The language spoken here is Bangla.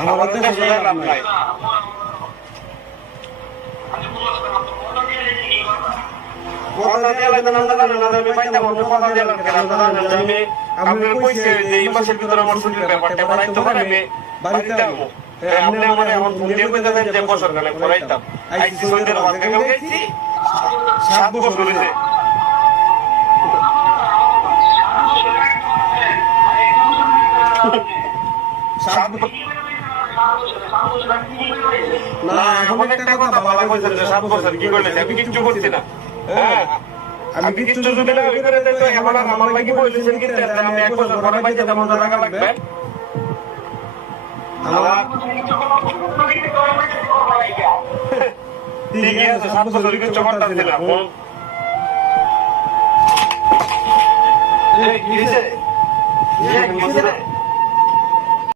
আমাদের দেশে লাভ নাই। কথা দিয়ে লাগতেন আলাদা জানেন না, আমি পাইতাম আপনি কথা দিয়ে লাগতেন আলাদা জানেন যে আমি কইছি যে এই মাসের ভিতরে আমার ছুটির ব্যাপারটা বাড়াইতে পারে, আমি বাড়িতে যাবো। আপনি আমার এখন ফোন দিয়ে কইতে দেন যে বছর গেলে পড়াইতাম। আইসি সৌদি আরব থেকে গেছি 7 বছর হয়েছে। না এখন একটা কথা বলা হয়েছে যে 7 বছর কি করলে আমি কিচ্ছু করছি না। হ্যাঁ আমি কিচ্ছু যদি না করে দেন তো এখন আমার লাগি বলেছেন কি আমি 1 বছর পরে পাইতে তেমন টাকা লাগবে। ঠিক আছে 7 বছর কিচ্ছু করতেছি না। এই কিসে